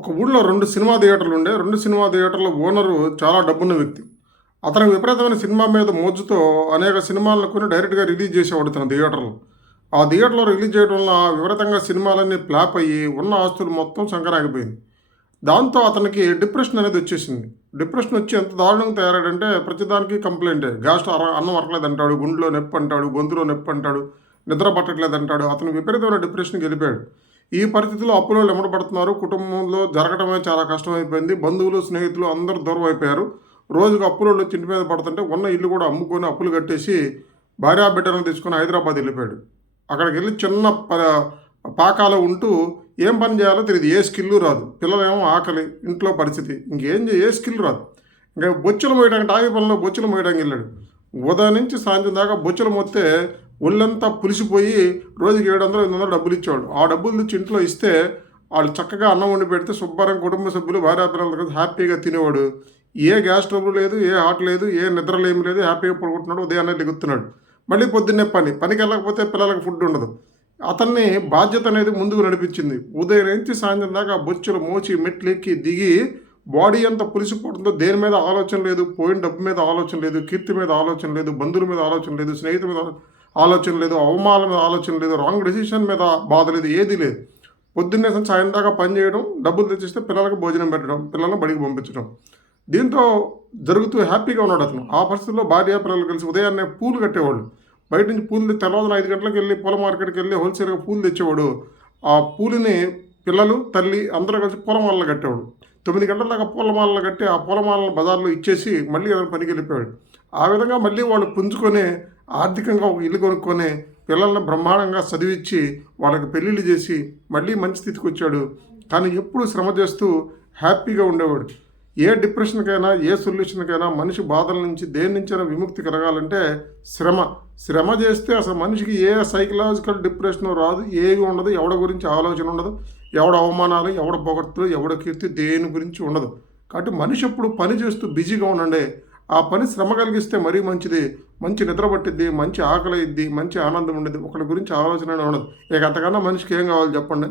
ఒక ఊళ్ళో 2 సినిమా థియేటర్లు ఉండే. 2 సినిమా థియేటర్ల ఓనరు చాలా డబ్బున్న వ్యక్తి. అతను విపరీతమైన సినిమా మీద మోజుతో అనేక సినిమాలను కొని డైరెక్ట్‌గా రిలీజ్ చేసేవాడు తన థియేటర్‌లో. ఆ థియేటర్‌లో రిలీజ్ చేయడం వల్ల విపరీతంగా సినిమాలన్నీ ఫ్లాప్ అయ్యి ఉన్న ఆస్తులు మొత్తం సంకనాగిపోయింది. దాంతో అతనికి డిప్రెషన్ అనేది వచ్చేసింది. డిప్రెషన్ వచ్చి ఎంత దారుణంగా తయారయ్యాడంటే ప్రతిదానికి కంప్లెయింటే. అన్నం అరగలేదంటాడు, గుండెలో నొప్పి అంటాడు, గొంతులో నొప్పి అంటాడు, నిద్ర పట్టట్లేదంటాడు. అతను విపరీతమైన డిప్రెషన్‌కి వెళ్ళిపోయాడు. ఈ పరిస్థితిలో అప్పులోళ్ళు ఎమ్మట పడుతున్నారు. కుటుంబంలో జరగటమే చాలా కష్టమైపోయింది. బంధువులు, స్నేహితులు అందరూ దూరం అయిపోయారు. రోజుకు అప్పులోళ్ళు వచ్చి ఇంటి మీద పడుతుంటే ఉన్న ఇల్లు కూడా అమ్ముకొని అప్పులు కట్టేసి భార్యాబిడ్డలను తీసుకొని హైదరాబాద్ వెళ్ళిపోయాడు. అక్కడికెళ్ళి చిన్న పాకాలో ఉంటూ ఏం పని చేయాలో తెలియదు. ఏ స్కిల్లు రాదు. పిల్లలేమో ఆకలి, ఇంట్లో పరిస్థితి. ఏ స్కిల్ రాదు. ఇంకా బొచ్చెలు మోయడానికి టాపీ పనిలో బొచ్చెలు మోయడానికి వెళ్ళాడు. ఉదయం నుంచి సాయంత్రం దాకా బొచ్చెలు మోస్తే ఒళ్ళంతా పులిసిపోయి రోజుకి 700, 800 డబ్బులు ఇచ్చేవాడు. ఆ డబ్బులు తెచ్చి ఇంట్లో ఇస్తే వాళ్ళు చక్కగా అన్నం వండి పెడితే శుభ్రంగా కుటుంబ సభ్యులు భార్యాపిల్లలతో కలిసి హ్యాపీగా తినేవాడు. ఏ గ్యాస్ ట్రబుల్ లేదు, ఏ హార్ట్ లేదు, ఏ నిద్రలేమి లేదు. హ్యాపీగా పడుకుంటున్నాడు. ఉదయాన్నే లెగుతున్నాడు. మళ్ళీ పొద్దున్నే పనికి వెళ్ళకపోతే పిల్లలకు ఫుడ్ ఉండదు. అతన్ని బాధ్యత అనేది ముందుకు నడిపించింది. ఉదయం నుంచి సాయంత్రం దాకా బొచ్చులు మోచి మెట్లెక్కి దిగి బాడీ అంతా పులిసిపోవడంతో దేని మీద ఆలోచన లేదు, పోయిన డబ్బు మీద ఆలోచన లేదు, కీర్తి మీద ఆలోచన లేదు, బంధువుల మీద ఆలోచన లేదు, స్నేహితుల మీద ఆలోచన లేదు, అవమానాల మీద ఆలోచన లేదు, రాంగ్ డెసిషన్ మీద బాధ లేదు, ఏది లేదు. పొద్దున్నే సాయంత్రం దాకా పని చేయడం, డబ్బులు తెచ్చిస్తే పిల్లలకు భోజనం పెట్టడం, పిల్లలను బడికి పంపించడం. దీంతో జరుగుతూ హ్యాపీగా ఉన్నాడు అతను. ఆ పరిస్థితుల్లో భార్య పిల్లలు కలిసి ఉదయాన్నే పూలు కట్టేవాళ్ళు. బయట నుంచి పూలు తెల్లవారున 5 గంటలకు వెళ్ళి పూల మార్కెట్కి వెళ్ళి హోల్సేల్గా పూలు తెచ్చేవాడు. ఆ పూలని పిల్లలు, తల్లి అందరూ కలిసి పూలమాలలు కట్టేవాడు. 9 గంటల దాకా పూలమాలలు కట్టి ఆ పూలమాలను బజార్లో ఇచ్చేసి మళ్ళీ ఏదైనా పనికి వెళ్ళిపోయాడు. ఆ విధంగా మళ్ళీ వాళ్ళు పుంజుకొని ఆర్థికంగా ఒక ఇల్లు కొనుక్కొని పిల్లల్ని బ్రహ్మాండంగా చదివించి వాళ్ళకి పెళ్ళిళ్ళు చేసి మళ్ళీ మంచి స్థితికి వచ్చాడు. కానీ ఎప్పుడు శ్రమ చేస్తూ హ్యాపీగా ఉండేవాడు. ఏ డిప్రెషన్కైనా, ఏ సొల్యూషన్కైనా, మనిషి బాధల నుంచి దేని నుంచైనా విముక్తి కలగాలంటే శ్రమ చేస్తే అసలు మనిషికి ఏ సైకలాజికల్ డిప్రెషన్ రాదు, ఏది ఉండదు, ఎవడ గురించి ఆలోచన ఉండదు, ఎవడ అవమానాలు, ఎవడ పొగడ్తలు, ఎవడ కీర్తి, దేని గురించి ఉండదు. కాబట్టి మనిషి ఎప్పుడు పని చేస్తూ బిజీగా ఉండండి. ఆ పని శ్రమ కలిగిస్తే మరీ మంచిది. మంచి నిద్ర పట్టిద్ది, మంచి ఆకలి ఇద్ది, మంచి ఆనందం ఉండేది. ఒకరి గురించి ఆలోచన ఉండదు. ఇక అంతకన్నా మనిషికి ఏం కావాలి చెప్పండి.